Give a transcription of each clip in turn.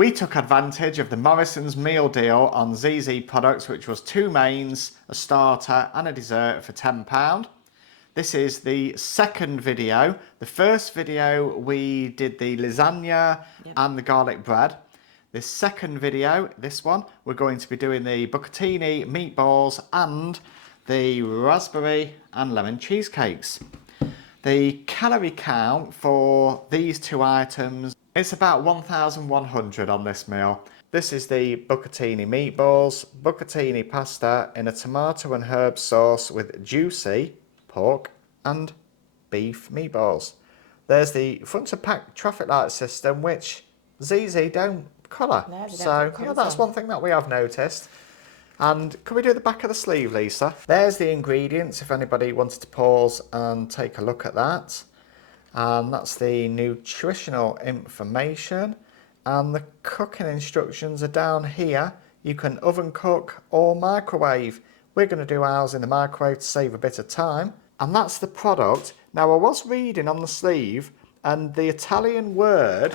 We took advantage of the Morrisons meal deal on Zizzi products, which was 2 mains, a starter and a dessert for £10. This is the second video. The first video we did the lasagna and the garlic bread. This second video, this one, we're going to be doing the Bucatini Meatballs and the raspberry and lemon cheesecakes. The calorie count for these two items, it's about 1,100 on this meal. This is the Bucatini Meatballs, Bucatini pasta in a tomato and herb sauce with juicy pork and beef meatballs. There's the front of pack traffic light system, which Zizzi don't colour. No, they So don't yeah, that's one thing that we have noticed. And can we do the back of the sleeve, Lisa? There's the ingredients if anybody wanted to pause and take a look at that. And that's the nutritional information. And the cooking instructions are down here. You can oven cook or microwave. We're going to do ours in the microwave to save a bit of time. And that's the product. Now I was reading on the sleeve, and the Italian word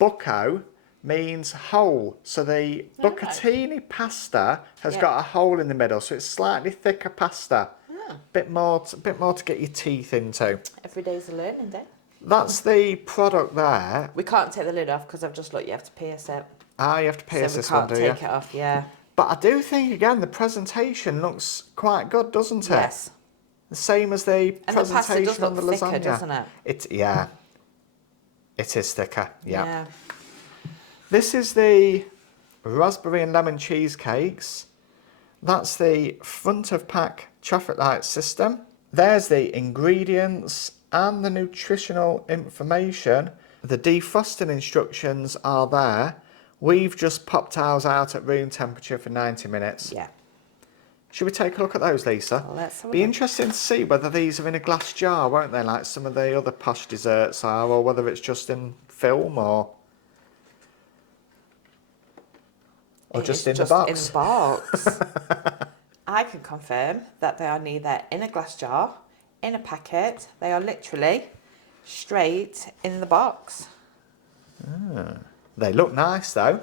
bucco means hole. So the Bucatini pasta has got a hole in the middle, so it's slightly thicker pasta. Bit more to get your teeth into. Every day's a learning day. That's the product there. We can't take the lid off because I've just looked, you have to pierce it. Ah, you have to pierce this one, do you? So we can't take it off, yeah. But I do think, again, the presentation looks quite good, doesn't it? Yes. The same as the presentation does on the look lasagna. thicker, doesn't it? It is thicker, Yeah. This is the raspberry and lemon cheesecakes. That's the front of pack traffic light system. There's the ingredients and the nutritional information. The defrosting instructions are there. We've just popped ours out at room temperature for 90 minutes. Yeah. Should we take a look at those, Lisa? Let's have a Be look. interesting to see whether these are in a glass jar, won't they, like some of the other posh desserts are, or whether it's just in film or just in the box. In the box. I can confirm that they are neither in a glass jar, in a packet. They are literally straight in the box. They look nice though.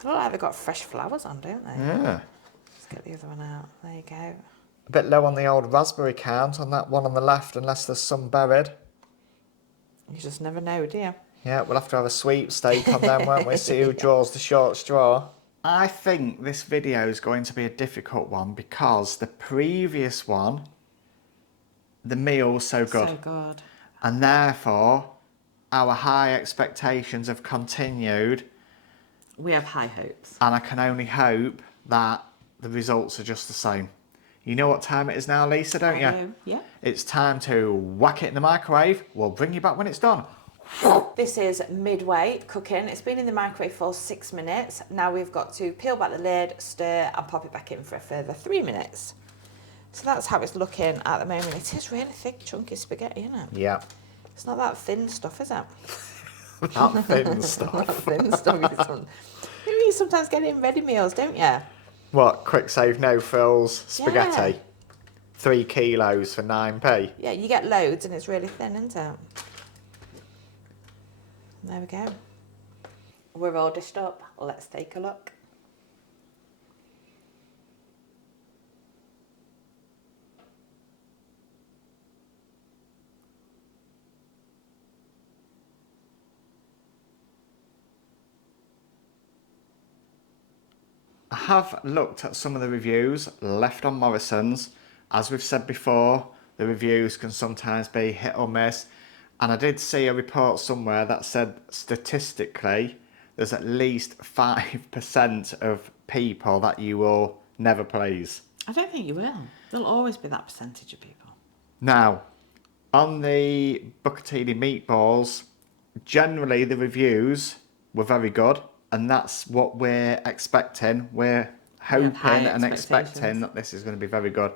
They look like they've got fresh flowers on, don't they? Yeah. Let's get the other one out. There you go. A bit low on the old raspberry count on that one on the left, unless there's some buried. You just never know, do you? Yeah, we'll have to have a sweepstake on them, won't we? See who draws the short straw. I think this video is going to be a difficult one because the previous one, the meal was so good. So good. And therefore, our high expectations have continued. We have high hopes. And I can only hope that the results are just the same. You know what time it is now, Lisa, don't you? I know, yeah. It's time to whack it in the microwave. We'll bring you back when it's done. This is midway cooking. It's been in the microwave for 6 minutes. Now we've got to peel back the lid, stir and pop it back in for a further 3 minutes. So that's how it's looking at the moment. It is really thick, chunky spaghetti, isn't it? Yeah. It's not that thin stuff, is it? That thin stuff. That thin stuff. You sometimes get it in ready meals, don't you? What, quick save, no frills, spaghetti? Yeah. 3 kilos for 9p? Yeah, you get loads and it's really thin, isn't it? There we go. We're all dished up. Let's take a look. I have looked at some of the reviews left on Morrisons. As we've said before, the reviews can sometimes be hit or miss. And I did see a report somewhere that said statistically there's at least 5% of people that you will never please. I don't think you will. There'll always be that percentage of people. Now, on the Bucatini Meatballs, generally the reviews were very good. And that's what we're expecting. We're hoping and expecting that this is going to be very good.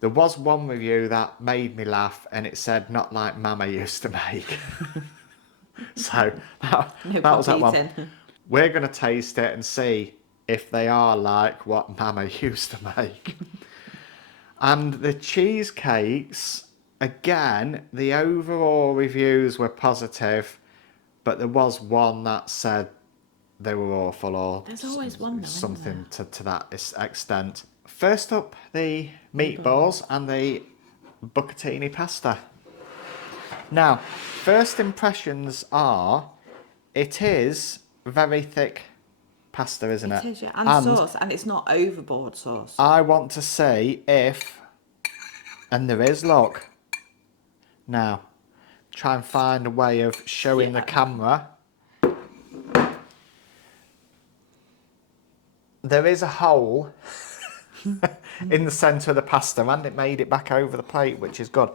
There was one review that made me laugh, and it said, not like Mama used to make. So that was that one. We're going to taste it and see if they are like what Mama used to make. And the cheesecakes, again, the overall reviews were positive, but there was one that said they were awful or There's always one, though, isn't something to that extent. First up, the meatballs and the bucatini pasta. Now, first impressions are, it is very thick pasta, isn't it? It is, yeah. And sauce, and it's not overboard sauce. I want to see if, and there is, look. Now, try and find a way of showing the camera. There is a hole in the centre of the pasta, and it made it back over the plate, which is good.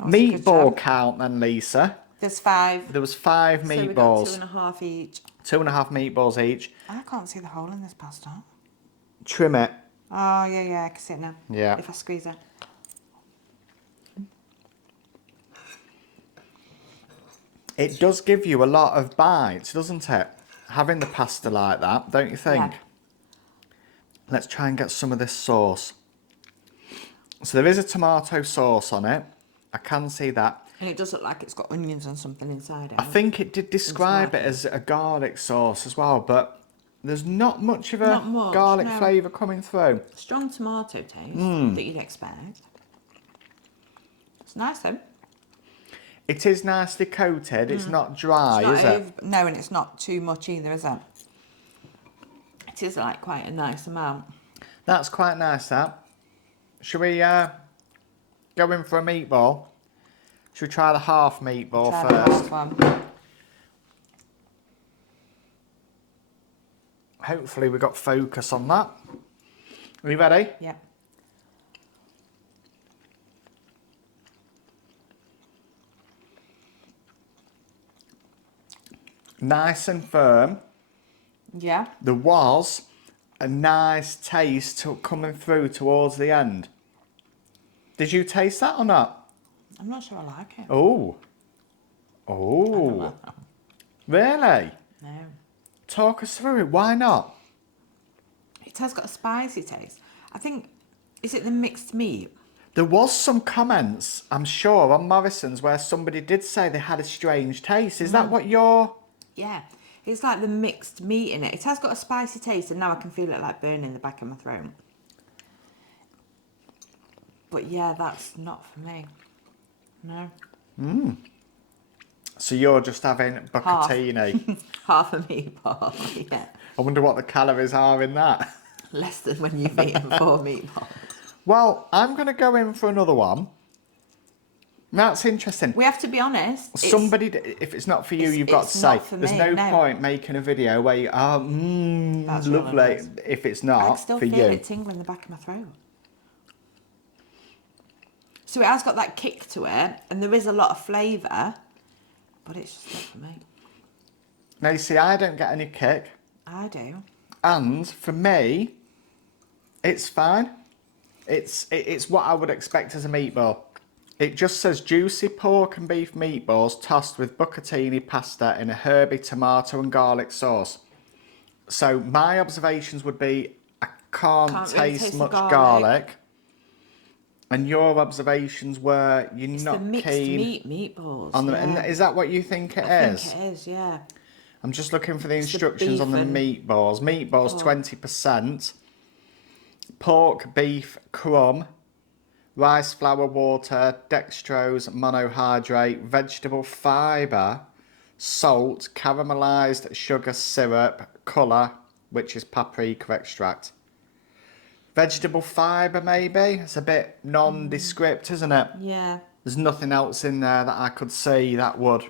Meatball count then, Lisa. There's 5. There was 5 meatballs. So we got 2.5 each. 2.5 meatballs each. I can't see the hole in this pasta. Trim it. Oh, yeah, I can see it now. Yeah. If I squeeze it. It does give you a lot of bites, doesn't it? Having the pasta like that, don't you think? Yeah. Let's try and get some of this sauce. So there is a tomato sauce on it. I can see that. And it does look like it's got onions and something inside it. I think it did describe it as a garlic sauce as well, but there's not much of a garlic flavour coming through. Strong tomato taste that you'd expect. It's nice though. It is nicely coated. It's not dry, It's is not it? No, and it's not too much either, is it? It is like quite a nice amount. That's quite nice, that. Should we go in for a meatball? Should we try the half meatball first? The half one. Hopefully we got focus on that. Are you ready? Yeah. Nice and firm. Yeah. There was a nice taste coming through towards the end. Did you taste that or not? I'm not sure I like it. Oh. Oh. Really? No. Talk us through it. Why not? It has got a spicy taste. I think, is it the mixed meat? There was some comments, I'm sure, on Morrisons where somebody did say they had a strange taste. Is that what you're... Yeah. It's like the mixed meat in it. It has got a spicy taste and now I can feel it like burning the back of my throat. But yeah, that's not for me. No. So you're just having bucatini. Half a meatball, yeah. I wonder what the calories are in that. Less than when you've eaten 4 meatballs. Well, I'm going to go in for another one. That's interesting. We have to be honest. Somebody, if it's not for you, you've got to say. There's no point making a video where you, that's lovely. If it's not I can still for feel you. it tingle in the back of my throat. So it has got that kick to it, and there is a lot of flavour, but it's just not for me. Now, you see, I don't get any kick. I do. And for me, it's fine. It's what I would expect as a meatball. It just says juicy pork and beef meatballs tossed with bucatini pasta in a herby tomato and garlic sauce. So my observations would be I can't really taste taste much the garlic. And your observations were you're It's not the mixed keen meat meatballs. on the. Yeah. And is that what you think it I is? think it is, yeah. I'm just looking for the It's the instructions beef on the and- meatballs. Meatballs 20%. Pork, beef, crumb, rice flour, water, dextrose, monohydrate, vegetable fibre, salt, caramelised sugar syrup, colour, which is paprika extract. Vegetable fibre, maybe? It's a bit nondescript, isn't it? Yeah. There's nothing else in there that I could see that would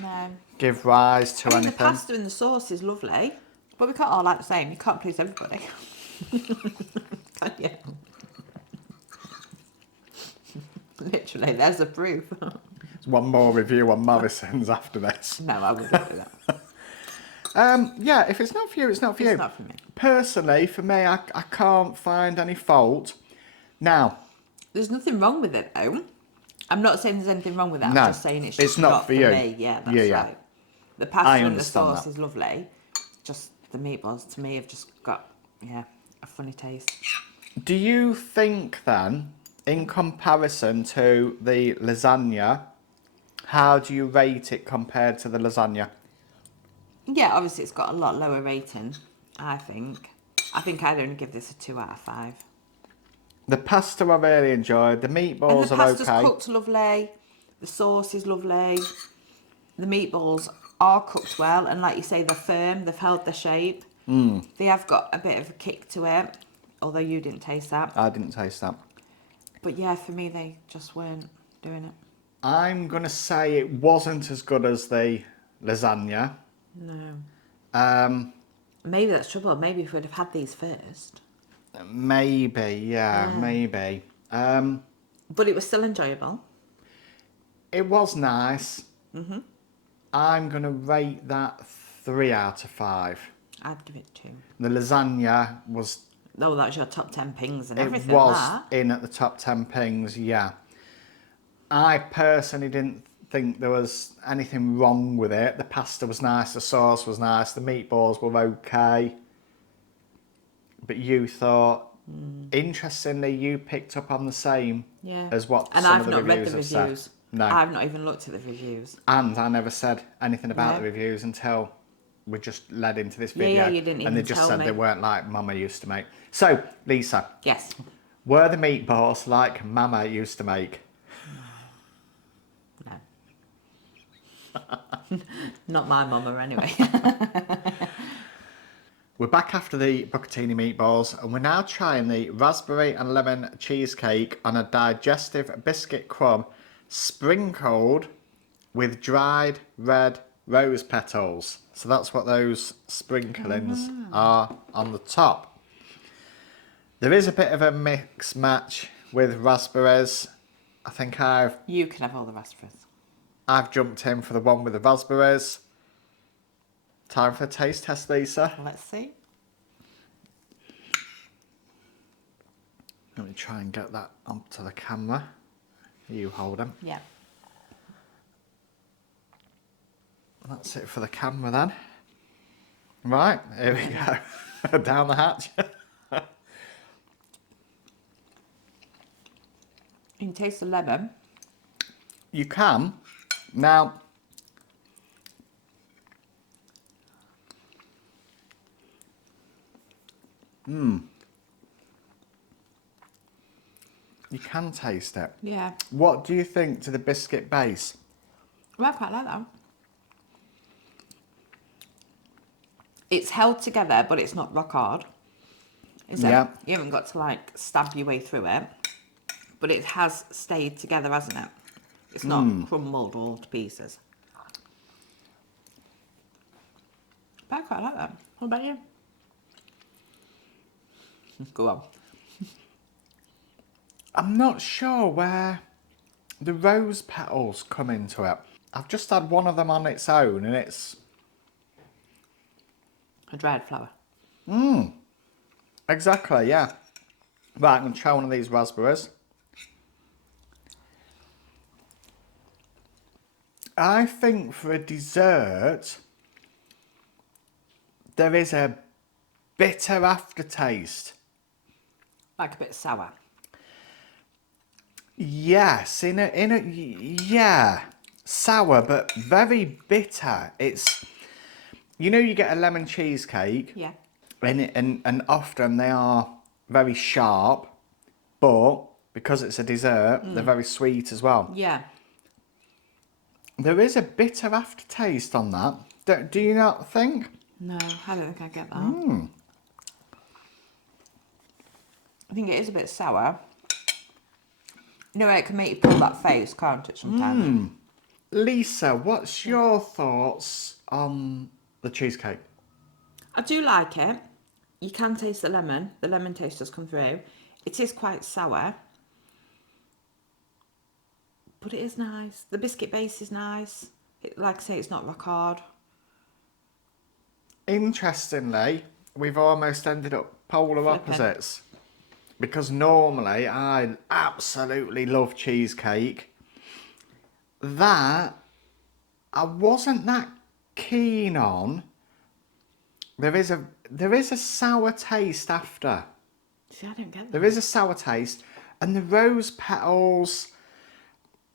No. give rise to I mean, anything. the pasta and the sauce is lovely, but we can't all like the same. You can't please everybody. Can you? Literally, there's the proof. There's one more review on Morrisons after this. No, I wouldn't do that. Yeah, if it's not for you, it's not for you. It's not for me. Personally, for me, I can't find any fault. Now, There's nothing wrong with it, though. I'm not saying there's anything wrong with that. No, I'm just saying it's just not for you. me. Yeah, that's Yeah. right. The pasta I and the understand sauce that. is lovely. Just the meatballs, to me, have just got, a funny taste. do you think then, in comparison to the lasagna, how do you rate it compared to the lasagna? Yeah, obviously it's got a lot lower rating, I think. I think I'd only give this a 2 out of 5. The pasta I really enjoyed. The And meatballs the are pasta's okay. cooked lovely. The sauce is lovely. The meatballs are cooked well, and like you say, they're firm. They've held their shape. They have got a bit of a kick to it, although you didn't taste that. I didn't taste that. But yeah, for me, they just weren't doing it. I'm going to say it wasn't as good as the lasagna. No. Maybe that's trouble. Maybe if we'd have had these first. Maybe, yeah, maybe. But it was still enjoyable. It was nice. I'm going to rate that 3 out of 5. I'd give it 2. The lasagna was... Oh, that was your top 10 pings and It everything. was that. in at the top 10 pings, yeah. I personally didn't think there was anything wrong with it. The pasta was nice, the sauce was nice, the meatballs were okay. But you thought, interestingly, you picked up on the same as what and some I've of the not read reviews the have reviews. said. No. I've not even looked at the reviews. And I never said anything about No. the reviews until we just led into this Yeah, video. yeah, you didn't and they even just tell said me. they weren't like Mama used to make. So, Lisa, Yes. were the meatballs like Mama used to make? No. Not my mama, anyway. We're back after the Bucatini meatballs, and we're now trying the raspberry and lemon cheesecake on a digestive biscuit crumb sprinkled with dried red rose petals. So that's what those sprinklings are on the top. There is a bit of a mix match with raspberries. I think You can have all the raspberries. I've jumped in for the one with the raspberries. Time for a taste test, Lisa. Let's see. Let me try and get that onto the camera. You hold them. Yeah. That's it for the camera then. Right, here we go. Down the hatch. You can taste the lemon. You can. Now, you can taste it. Yeah. What do you think to the biscuit base? Well, I quite like that. It's held together, but it's not rock hard. Is it? Yeah. You haven't got to like stab your way through it, but it has stayed together, hasn't it? It's not crumbled all to pieces. But I quite like that. What about you? Go on. I'm not sure where the rose petals come into it. I've just had one of them on its own and it's... A dried flower. Exactly, yeah. Right, I'm going to try one of these raspberries. I think for a dessert, there is a bitter aftertaste. Like a bit sour. Yes, yeah, sour but very bitter. It's, you know, you get a lemon cheesecake. Yeah. And often they are very sharp, but because it's a dessert, they're very sweet as well. Yeah. There is a bitter aftertaste on that. Do you not think? No, I don't think I get that. I think it is a bit sour. You know, it can make you pull that face, can't it, sometimes? Lisa, what's your thoughts on the cheesecake? I do like it. You can taste the lemon. The lemon taste does come through. It is quite sour. But it is nice. The biscuit base is nice. Like I say, it's not rock hard. Interestingly, we've almost ended up polar opposites. Because normally I absolutely love cheesecake. That I wasn't that keen on. There is a sour taste after. See, I don't get that. There is a sour taste, and the rose petals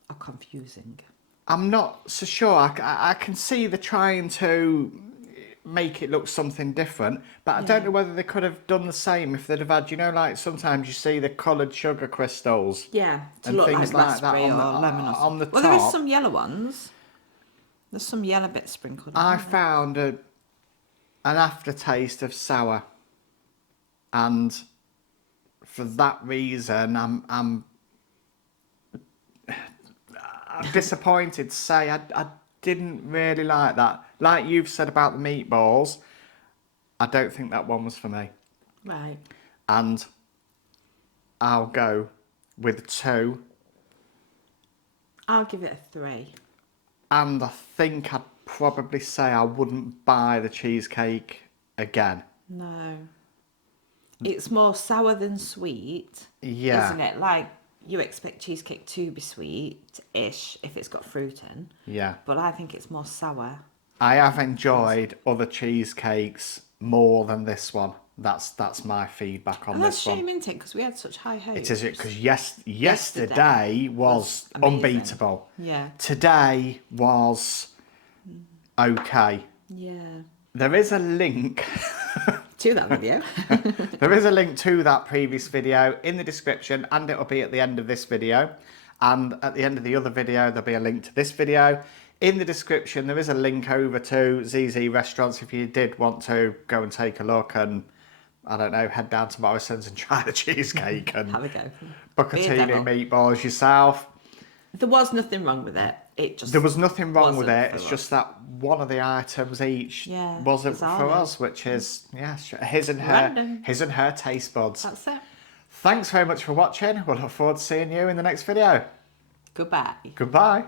are confusing. I'm not so sure. I can see they're trying to, make it look something different. But I don't know whether they could have done the same if they'd have had, you know, like sometimes you see the coloured sugar crystals. Yeah, to and look things like that raspberry on the, or lemon or on something. the Well, top. there is some yellow ones. There's some yellow bits sprinkled. I found an aftertaste of sour, and for that reason, I'm disappointed to say I didn't really like that. Like you've said about the meatballs, I don't think that one was for me. Right. And I'll go with 2. I'll give it a 3. And I think I'd probably say I wouldn't buy the cheesecake again. No. It's more sour than sweet. Yeah. Isn't it? Like, you expect cheesecake to be sweet-ish if it's got fruit in. Yeah. But I think it's more sour. I have enjoyed other cheesecakes more than this one. That's my feedback on And that's this shame, one. isn't it? Because we had such high hopes. It is because yesterday was amazing. unbeatable. Yeah. Today was okay. Yeah. There is a link. To that video. There is a link to that previous video in the description, and it'll be at the end of this video. And at the end of the other video, there'll be a link to this video. In the description, there is a link over to Zizzi restaurants if you did want to go and take a look and, I don't know, head down to Morrisons and try the cheesecake and Have a go. Bucatini Meatballs yourself. There was nothing wrong with it. There was nothing wrong with it. It's us. just that one of the items each wasn't for bizarrely. us, which is his and her taste buds. That's it. Thanks very much for watching. We'll look forward to seeing you in the next video. Goodbye. Goodbye.